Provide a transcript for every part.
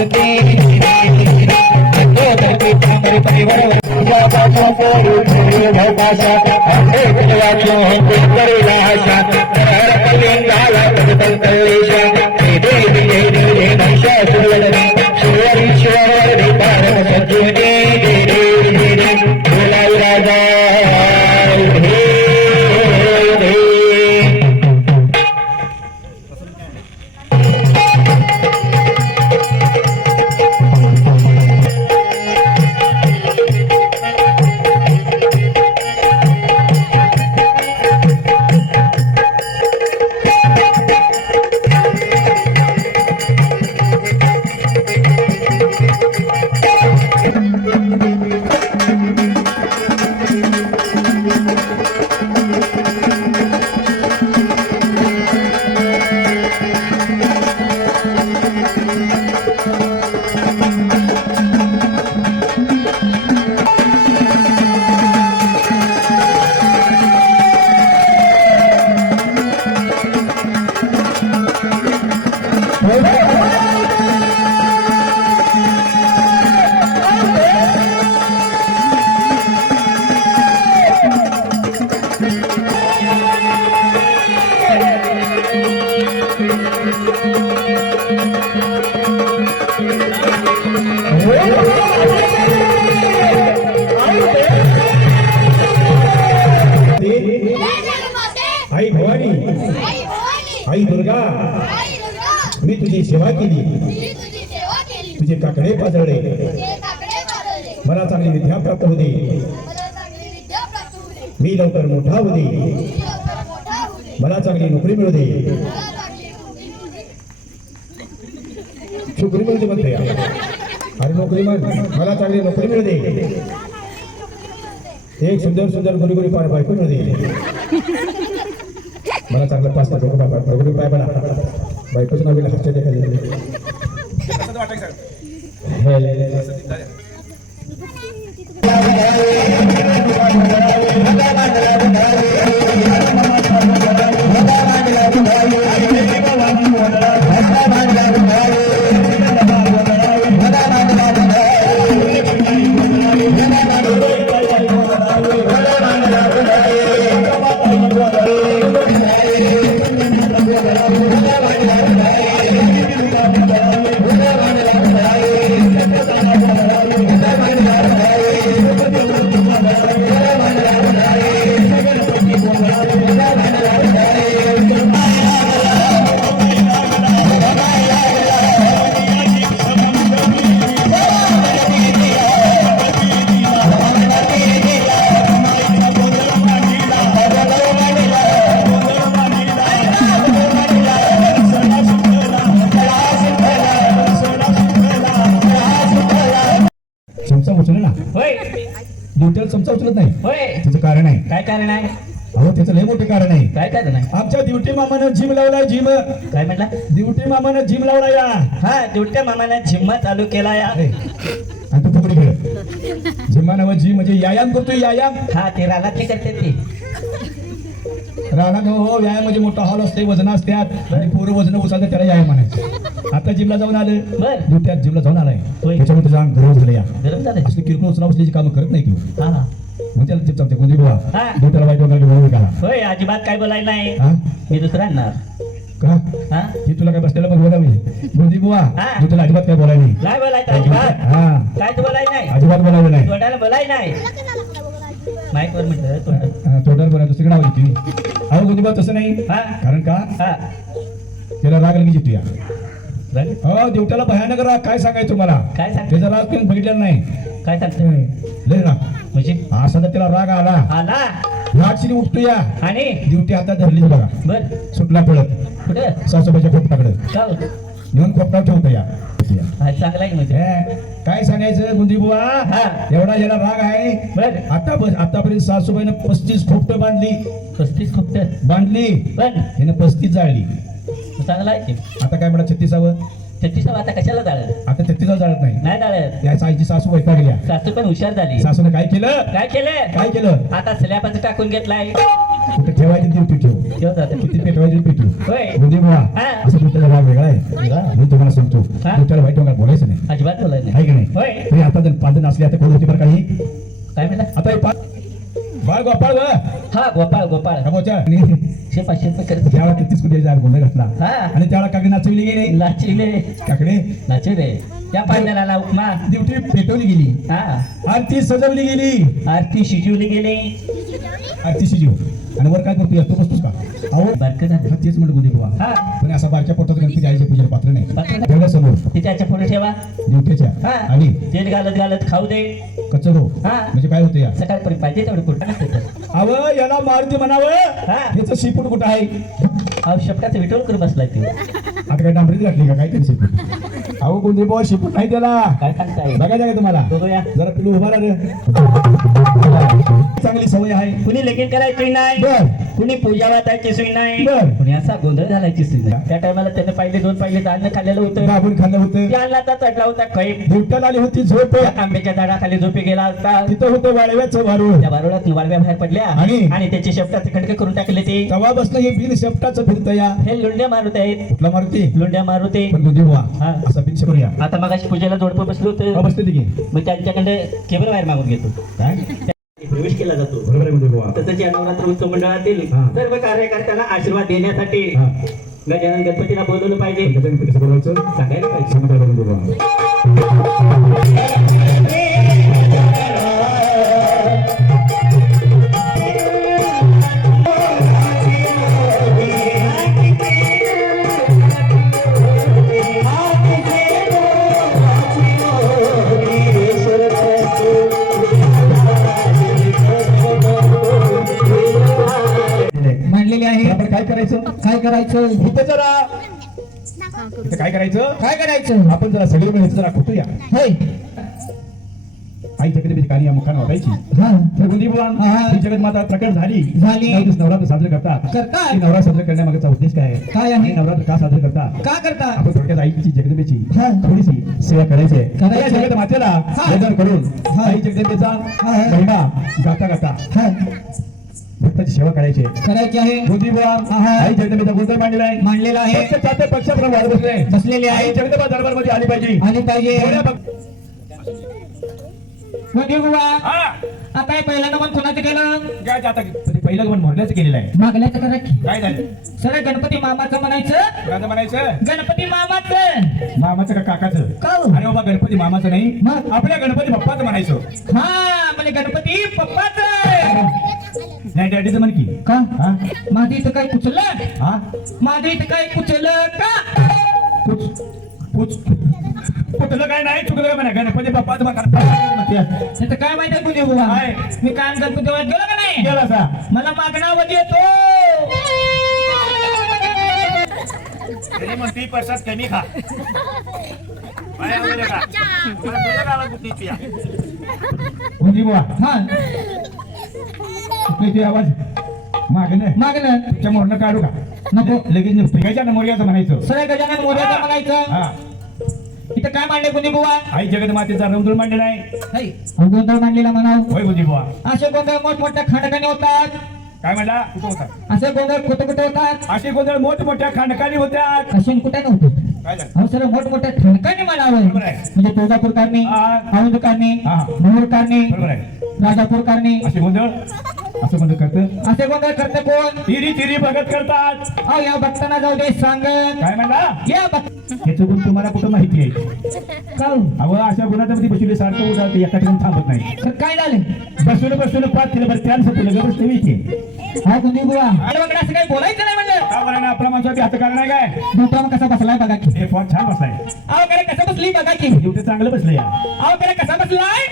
मन पूर्ती जय देव मला चांगली विद्या प्राप्त होते. मी लवकर मोठा होते. मला चांगली नोकरी मिळू दे नोकरी मिळू दे म्हणते अरे नोकरी म्हण मला चांगली नोकरी मिळू दे एक सुंदर सुंदर गुरी गुरी पार बायको मिळू दे मला चांगलं पाच पाच रुपये गुरी पाय बना. बायकोचं नाव गेलं हास्य देखा जिम. जिम काय म्हटलं? ड्युटी मामानं जिम लावलाय या. हा दुट्या मामाने झिम्मा चालू केला या. आणि तू खेळ. जिम्मा नाव जिम म्हणजे व्यायाम करतोय व्यायाम. हा ते रानातले करते ते. राणा हो व्यायाम म्हणजे मोठा हॉल असते वजन असतात आणि पोरं वजन उचलतात त्याला व्यायाम म्हणायचं. आता जिमला जाऊन आलं. बर. जिमला जाऊन आलाय. तुझा अंग गरज झालं या. गरम झालं असली किरकोळ उचला कामं करत नाही किंवा हा हा. मग त्याला चिप चालते कोणती बुवा हा. ड्युट्याला वाईट वगैरे बोलू का होय अजिबात काय बोलायला नाही. हा? मी दुसरा आणणार. का? हा? हे तुला काय बसलेला बघ मी? बोलती बुवा हा. ड्युट्याला अजिबात काय बोलाय नाही. नाही बोलायचं अजिबात. हा. काय तू बोलाय नाही. अजिबात बोलायला नाही. तोंडाला बोलाय नाही. माईक वर म्हटलं तोंड. तोंडावर बोलाय दुसरी नाव होती अहो गोदी बुवा तसं नाही. हा. कारण का? हा. त्याला राग लगेच येतो या. हो देवट्याला भयानक राग काय सांगायचं तुम्हाला? काय सांगते त्याचा राग तुम्ही बघितलेला नाही. काय सांगते लय राग. म्हणजे? असा तर त्याला राग आला. आला? रागशीने उठतो या आणि? ड्युटी हातात धरलीच बघा. बर. सुटला पळत. कुठं? सासूबाईच्या खोपटाकडे का हो? खोपटा ठेवतो या हा चांगला आहे म्हणजे. काय सांगायचं गुंदी बुवा? हा. एवढा याला राग आहे. बर. आता बस आतापर्यंत सासूबाईनं पस्तीस खोपट बांधली. पस्तीस खूप बांधली. पण हिनं पस्तीस जाळली. चांगला आहे की आता काय म्हणा छत्तीसावं? छत्तीस आता कशाला जाळत आता छत्तीसावं जाळत नाही. नाही जाळत. या आईची सासू वैता गेल्या सासू पण हुशार झाली. सासूने काय केलं? काय केलं? काय केलं? आता स्लॅबच टाकून घेतलाय. कुठे ठेवायची ड्युटी ठेव. ठेव जाते. किती पेटवायची पेटू होय. हा. असं तुमचा राग वेगळा आहे? मी तुम्हाला सांगतो. तुमच्याला वाईट वगैरे बोलायचं नाही. अजिबात बोलाय आहे नाही की नाही? होय. तरी आता जर पाच जण असले आता कोण होती बरं काही? काय म्हणला? आता हे पाच बाळ गोपाळ हा गोपाळ गोपाळ. शेपा शेपा करत त्याला कितीच कुठे जायला गोंधळ घातला. हा. आणि त्याला काकडे नाचवली गेली. नाचिले काकडे. नाचिले या पांढऱ्याला उपमा ड्युटी पेटवली गेली. हा. आरती सजवली गेली. आरती शिजवली गेली. आरती शिजीव. आणि वर काय करतो तू बसतोस का? अहो. बारकं हा तेच म्हणत गुंदी बुवा हा. पण असा बारक्या पोटात गणपती आईच्या पूजेला पात्र नाही. तेवढ्या समोर. ते त्याच्या पुढे ठेवा. ड्युटीच्या हा. आणि? तेल घालत घालत खाऊ दे. कचरो हा. म्हणजे काय होतं या? सकाळपर्यंत पाहिजे तेवढे कुठं अव याला मारुती म्हणावं. हा. याचं शेपूट कुठं आहे? अहो शब्दाचं विठोळ करून बसलाय ते. आता काय डांबरीत घातली का? काय तरी शिपूट. अहो गुंदी बुवा शिपूट नाही त्याला. काय सांगताय? बघायचं का तुम्हाला. जरा पिलू उभा राहा चांगली सवय आहे. कुणी लगीन करायची नाही. बर. कुणी पूजा वाचायची सोय नाही. बर. कुणी असा गोंधळ घालायची सोय नाही. त्या टायमाला त्याने पहिले दोन पहिले अन्न खाल्लेलं होतं. दाबून खाल्लं होतं. त्या अन्नाचा चढला होता कैप दिवट्याला आली होती झोप. त्या आंब्याच्या झाडाखाली झोपी गेला असता. तिथं होतं वाळव्याचं वारूळ. त्या बारोळात वाळव्या बाहेर पडल्या. आणि? आणि त्याची शब्दाचे खडके करून टाकले ते. तवा बसणं हे बिन शेपटाचं फिरतं या. हे लुंड्या मारुत आहेत. कुठला मारुती? लुंड्या मारुते. पण गुंदी बुवा हा. असा बिन करूया आता मग पूजेला जोडपं बसलो होतं. बसते की. मग त्यांच्याकडे केबल वायर मागून घेतो. काय? प्रवेश केला जातो. बरोबर आहे गुंदी बुवा तसंच या नवरात्र उत्सव मंडळातील हा. सर्व कार्यकर्त्यांना आशीर्वाद देण्यासाठी हा. गजानन गणपतीला बोलवलं पाहिजे. कसं बोलायचं सांगायला पाहिजे. बुवा करायचं? काय करायचं इथं जरा. इथं काय करायचं? काय करायचं? आपण जरा सगळे मिळून इथं जरा होय. आई जगत कानी या मुखानं वाटायची. तर गुंदी बुवा हा. जगत माता प्रकट झाली. झाली. नवरात्र साजरे करतात. करतात. नवरात्र साजरे करण्यामागचा उद्देश काय आहे? काय आहे? आणि नवरात्र का साजरे करतात? का करता आपण थोडक्यात आईची जगदंबेची हा. थोडीशी सेवा करायची आहे. जगत मातेला करून हा. आई जगदंबेचा. महिमा गाता गाता. हा. भक्ताची सेवा करायची आहे. करायची आहे. हा. आई जगदंबेचा गोंधळ मांडलेला आहे. मांडलेला आहे. फक्त चाहते पक्षाप्रमाणे वाढ बसले बसलेली आहे जगदंबा दरबारमध्ये आली पाहिजे. आली पाहिजे. हा. आता हे पहिलं नमन कोणाचं केलं? काय आता पहिलं गमन मोडल्याचं केलेलं आहे. मागण्याचं करा की. काय झालं? सर गणपती मामाचं म्हणायचं? कोणाचं म्हणायचं? गणपती मामाचं. मामाचं का काकाचं? काहून? अरे बाबा गणपती मामाचं नाही. मग? आपल्या गणपती बाप्पाचं म्हणायचं. हा म्हणजे गणपती पप्पाचं. नाही डॅडीचं म्हण की. का? हा? माझं इथं काय कुचलं हा? माझं इथं काय कुचलं का? कुच कुच कुठलं काय नाही चुकलं काय म्हणा गणपती बाप्पाचं म्हणतात इथं काय माहिती तुझे बुवा काय? मी कान गणपती गेलो का नाही? गेला असा मला मागणावर येतो तरी म्हणते प्रसाद कमी खा. गुंजी बुवा? हा. तुझे आवाज. मागे नाही मागलं तुमच्या मोरनं काढू का? नको. लगेच निघायच्या ना मोर्याचं म्हणायचं. सरळ गजानन मोर्याचं म्हणायचं. हा. इथं काय मांडले गुन्हे बुवा? आई जगत मातेचा रमदूर मांडलेला आहे. नाही. गोंधळ मांडलेला म्हणाव. होय गुंजी बुवा. असे गोंधळ मोठमोठ्या खंडकाने होतात. काय म्हणला? कुठं होता? असे गोंधळ कुठे कुठे होतात? असे गोंधळ मोठमोठ्या खांडकाली होत्या असे कुठे नव्हते? काय झालं? अहो सर मोठमोठ्या ठणकाने म्हणावं. बरोबर आहे. म्हणजे तुळजापूर कारणी हा. औंध कारणी हा. कारणी बरोबर आहे. राजापूर कारणी असे गोंधळ? असं गोंधळ करत? असे गोंधळ करते कोण? तिरी तिरी भगत करतात. अहो या भक्तांना जाऊ दे सांगत. काय म्हणला? या भक्त याचं गुण तुम्हाला कुठं माहिती आहे काहू? अहो अशा गुणाच्या मध्ये बसले सारखं उदाहरण एका ठिकाणी थांबत नाही. तर काय झालं? बसून बसून पाच केलं बरं त्यानं सत्य लगेच बसते विचे हा गुन्हे बुवा. आडवकडे असं काही बोलायचं नाही म्हणलं. का बरं ना आपला माणसा हात कारण नाही काय? दुसरा कसा बसलाय बघा की. हे फॉन छान बसलाय. अहो कडे कसा बसली बघा की. दिवटे चांगलं बसले या अहो कडे कसा बसलाय?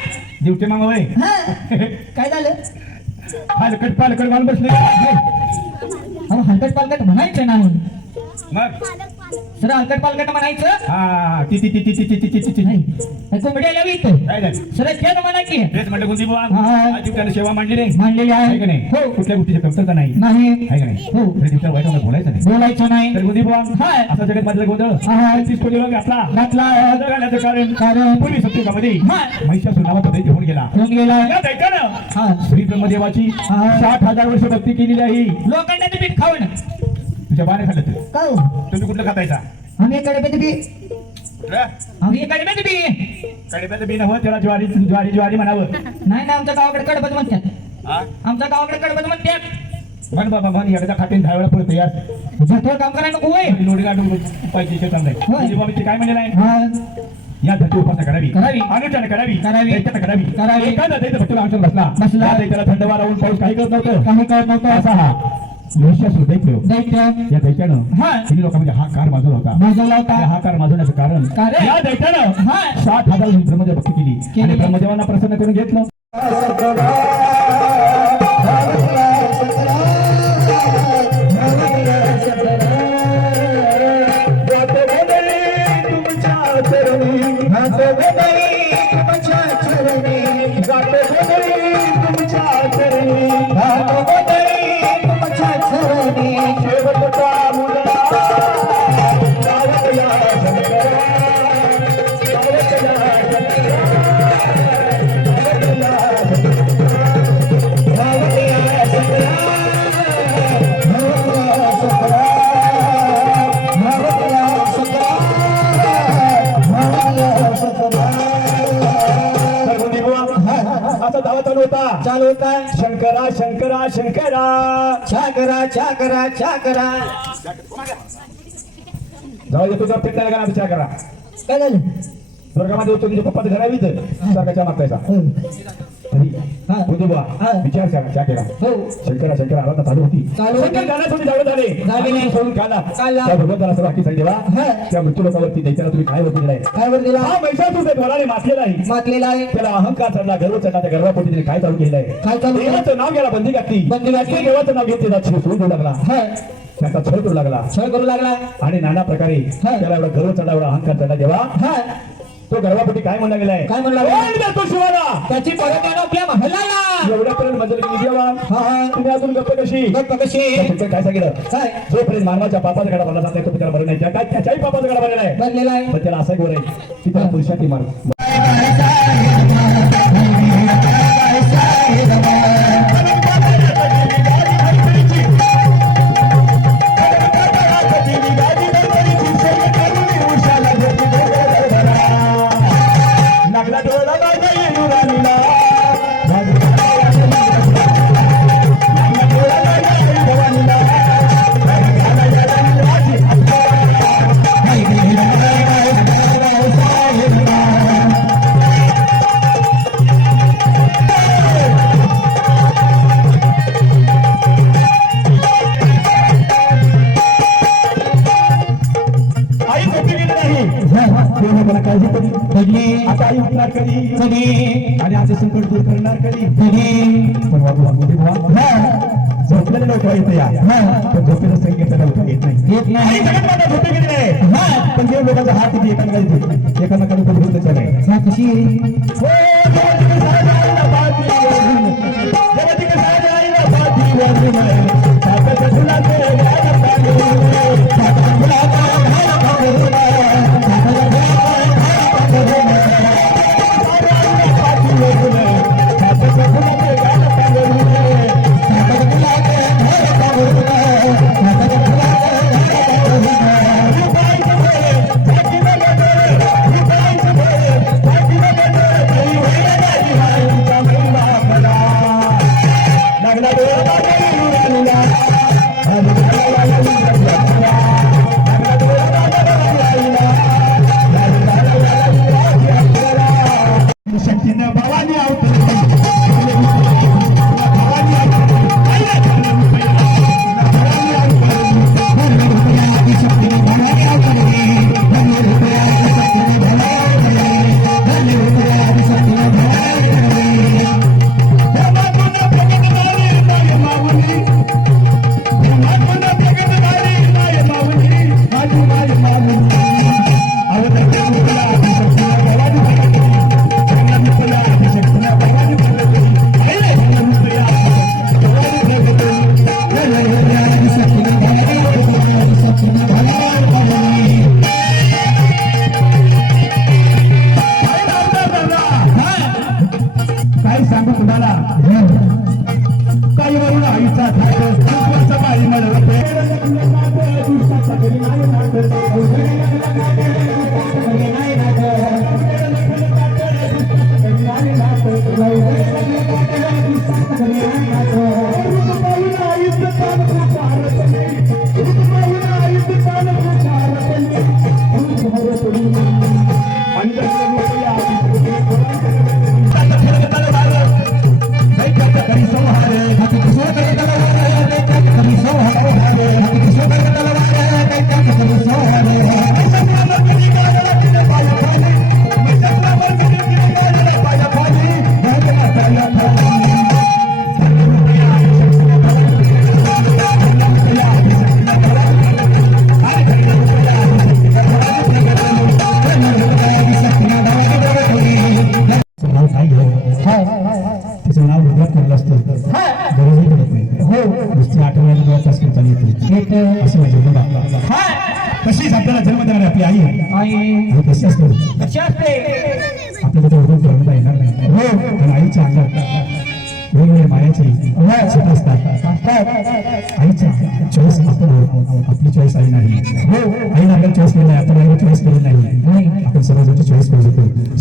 दिवटे मामा हा. काय झालं? पालकट पालकट माल बसले. अहो हलकट पालकट म्हणायचं नाही मग? सर हलकट पालकट म्हणायचं. हा ती ती ती ती ती ती ती ती ती. नाही कोंबड्या लावी इथं काय सर खेळ म्हणा की. तेच म्हणलं गुंजी बुवा. हा. आज सेवा मांडली नाही मांडलेली आहे. का नाही? आहे हो. कुठल्या गोष्टीची कमतरता नाही. नाही. आहे का नाही? हो. तरी दिवट्या वाईट होणार बोलायचं नाही. बोलायचं नाही. तर गुंजी बुवा हाय. असा जगत माझा गोंधळ. हा. तीस कोटी लोक घातला. घातला. गोंधळ घालण्याचं कारण कारण पूर्वी सप्तकामध्ये हाय. महिषासूर नावाचा दैत्य होऊन गेला. कोण गेला. या दैत्यानं हा श्री ब्रह्मदेवाची हा. साठ हजार वर्ष भक्ती केलेली आहे. लोखंडाचं पीठ खाऊन तुझ्या बाने खाल्लं तर का हो? तुम्ही कुठलं खातायचा? आम्ही कडब्याचं बी. आम्ही कडब्याचं बी. कडब्याचं बी नव्हतं त्याला ज्वारी ज्वारी ज्वारी म्हणावं. नाही ना आमच्या गावाकडे कडबत म्हणतात. हा? आमच्या गावाकडे कडबत म्हणतात. म्हण बाबा म्हण एकदा खाते दहा वेळा पळतो यार. थोडं काम करायला नको होय. लोडी गाडून पाहिजे शेतात नाही. होय. म्हणजे बाबा ते काय म्हणलेलं आहे? हा. या धरती उपासना करावी. करावी. अनुष्ठान करावी. करावी. दैत्यानं करावी. करावी. एखादा दैत्य भक्तीला अंशून बसला. बसला. त्या दैत्याला थंड वारा ऊन पाऊस काही करत नव्हतं. काही कळत नव्हतं. असा हा. महिषासूर दैत्य दैत्य या दैत्यानं हा. तिन्ही लोकांमध्ये हा कार माजवला होता. हा कार माजवण्याचं कारण कारण? या दैत्यानं हा. साठ हजार ब्रह्मदेव भक्ती केली. केली. आणि ब्रह्मदेवांना प्रसन्न करून घेतलं. चालू होत आहे. शंकरा शंकरा शंकरा. छाकरा छाकरा छाकरा जाऊ दे तुझा पिता करा विचार करा काय झालं? स्वर्गामध्ये तुमच्या पप्पा घरावीच स्वर्गाच्या मागायचा हा. विचार क्या केला हो. शंकरा शंकरा चालू होती. चालू होती. शंकर जाण्यासाठी जाऊ झाले. झाले नाही. सोडून खाल्ला. त्या भगवंताला असं बाकी सांगितलं हा. त्या मृत्यू लोकावरती दैत्याला तुम्ही काय वरती दिलाय? काय वर दिला हा महिषासूर त्या द्वाराने मातलेला आहे. मातलेला आहे. त्याला अहंकार चढला गर्व चढला त्या गर्वापोटी त्याने काय चालू केलंय? काय चालू केलं? देवाचं नाव घ्यायला बंदी घातली. बंदी घातली. देवाचं नाव घेत त्याचा छळ सोडू लागला. हा. त्याचा छळ करू लागला. छळ करू लागला. आणि नाना प्रकारे. त्याला एवढा गर्व चढला एवढा अहंकार चढला देवा. तो गर्वापोटी काय म्हणला गेलाय काय म्हणला तो शिवाला! त्याची परत आपल्या महलाला! एवढ्यापर्यंत माझं गेली देवा. तुम्ही अजून गप्प कशी? गप्प कशी? काय सांगितलं? काय? जोपर्यंत मानवाच्या पापाचा गडा भरला जात तो त्याला बरं नाही. काय त्याच्याही पापाचा गडा भरलेला आहे. भरलेला आहे. पण त्याला असा गोर की त्याला पुरुषाची मार उठा येते या. पण झोपेचं संगीत उठा नाही. येत नाही. झोपे पण जे लोकांचा हात येते एकांना एकांना कधी बघून कशी हो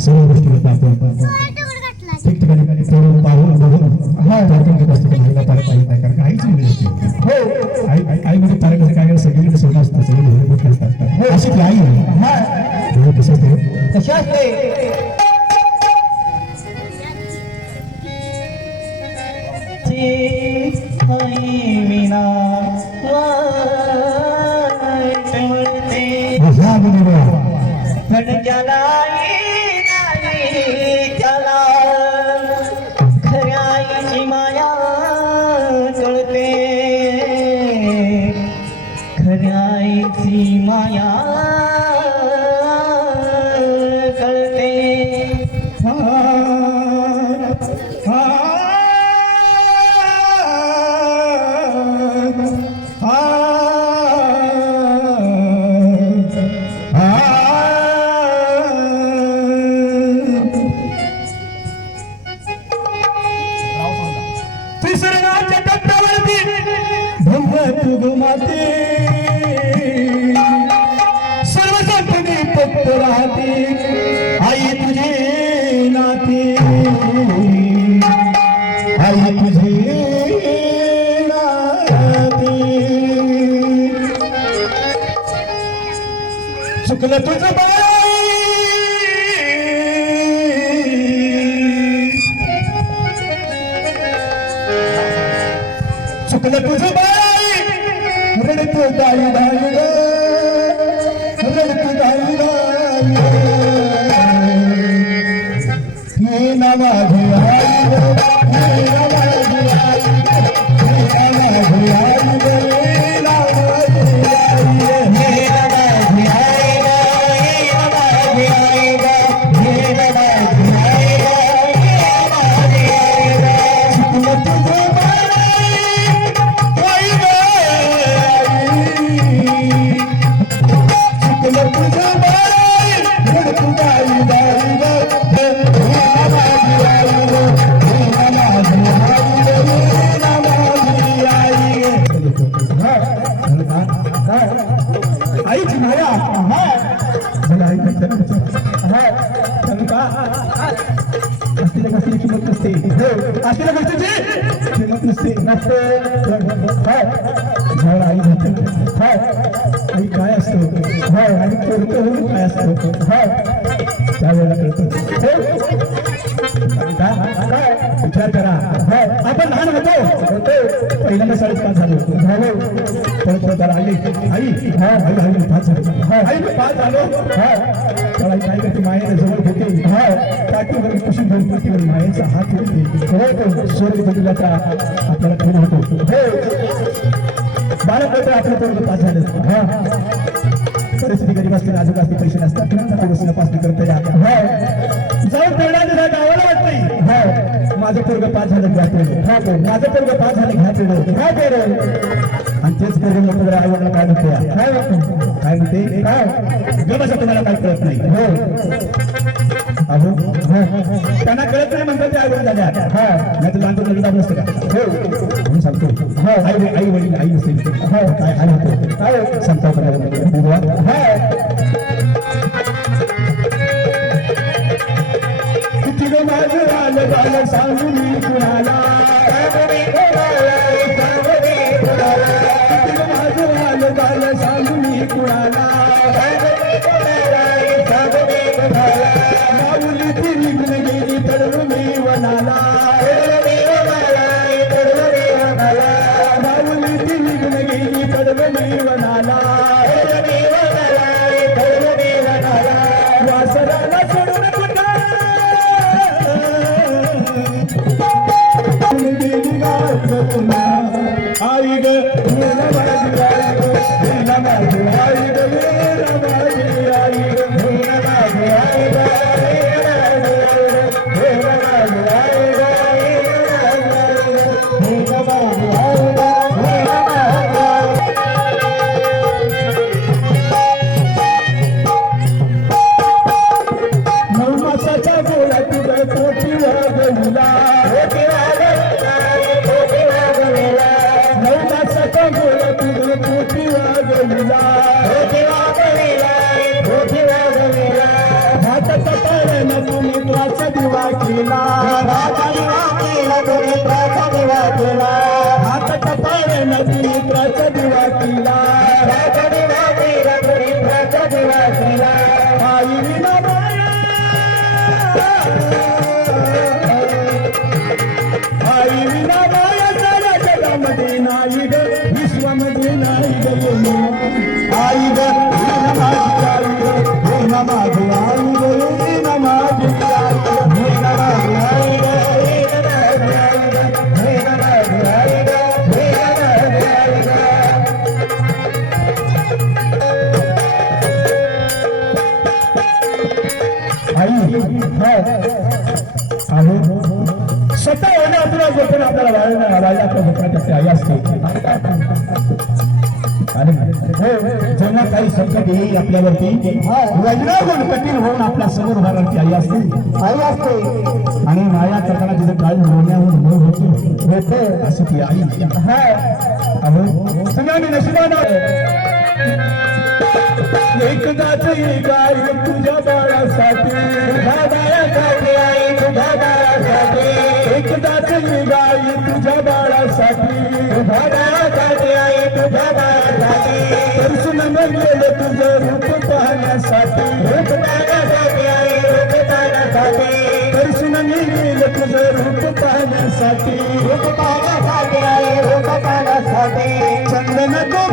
सर्व गोष्टी घेत आपण ठिकठिकाणी फोडून पाहून बघून हा कार्यक्रम घेत असतो. महिला तारक आई नाही कारण आईच मुली असते. हो. आई आई म्हणजे तारक असते काय सगळी सोडा असतं सगळे घरी असतात. अशी ती आई आहे. कशी असते? होऊन त्यावेळेला कळतं विचार करा आपण लहान होतो पहिल्यांदा शाळेत पास झालो झालो परत परत जरा आई आई हा आई आई पाच झालो आई मी पाच झालो हा तर आई काय करते मायेने जवळ घेते हा काठीवर कशी घेऊन पाठीवर मायेचा हात ठेवते हो स्वर्ग बदलाचा आपल्याला खेळ होतो हो बालक होतं आपलं पोरग पाच झालं. हा परिस्थिती गरीब असते नाजूक असते पैसे नसतात पोरं पासणी करता या हो जाऊन पेढा गावाला वाटत नाही हो माझं पोरग पाच झालं घ्या हो माझं पोरग पाच झालं घ्या पेढ घ्या पेढ आणि तेच पोरग जर आई वडिला काय म्हणते काय काय म्हणते काय गमसा तुम्हाला काय कळत नाही हो. अहो हो त्यांना कळत नाही म्हणतात ते झाल्या हा. नाही तर लहानपण झालं नसतं का? हो. मी सांगतो. हो. आई आई वडील आई नसते हो. काय आई होतो. काय सांगता का किती ग माझं आलं झालं सांगू मी कुणाला? किती ग माझं आलं झालं सांगू मी कुणाला? ती निघून गेली तर मी वनाला माऊली मी वनाला. मेरा स्वतः येणं आपल्याला जो पण आपल्याला वाढणं वाढलं आपल्या झोपण्याची आई असते आणि जेव्हा काही संकट येईल आपल्यावरती वज्रावून कठीण होऊन आपल्यासमोर उभारण्याची आई असते. आई असते. आणि माया करताना तिचं काळी होण्याहून मोह होतो होते. अशी ती आई अहो सगळ्यांनी नशिबानं एकदाच एक आई तुझ्या बाळासाठी तुझ्या बाळासाठी आई तुझ्या बाळासाठी. एकदाच एक आई तुझ्या बाळासाठी. तुझं रूप पाहण्यासाठी. रूप पाहण्यासाठी आई रूप पाहण्यासाठी दर्शन गेलं तुझं रूप पाहण्यासाठी. रूप पाहण्यासाठी आई रूप पाहण्यासाठी. चंदन तो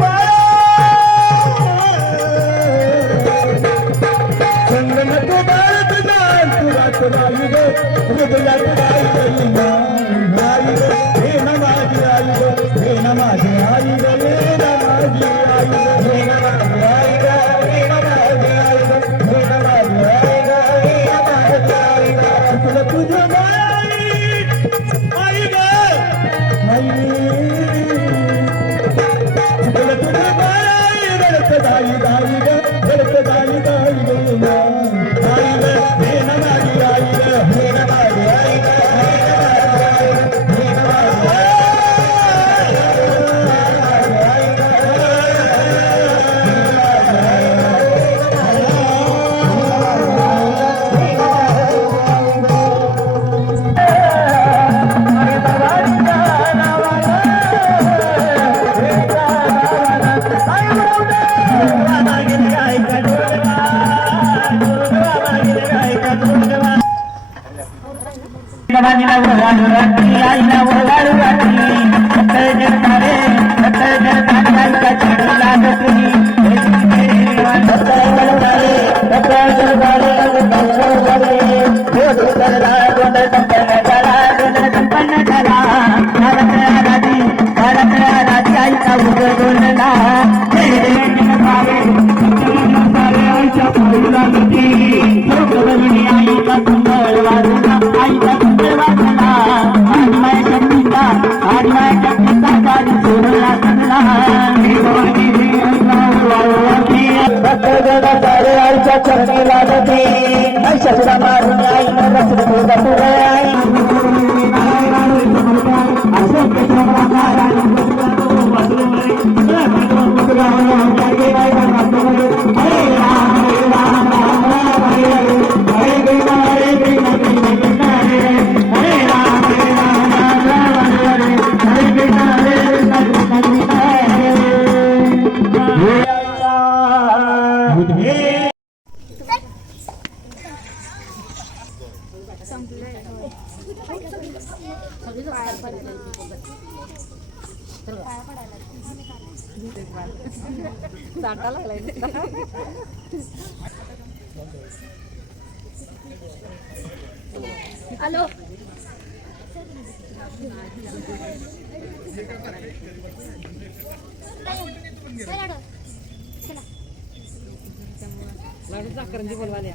Ay, se हॅलो लाडू चाकरंजी बोलवाल्या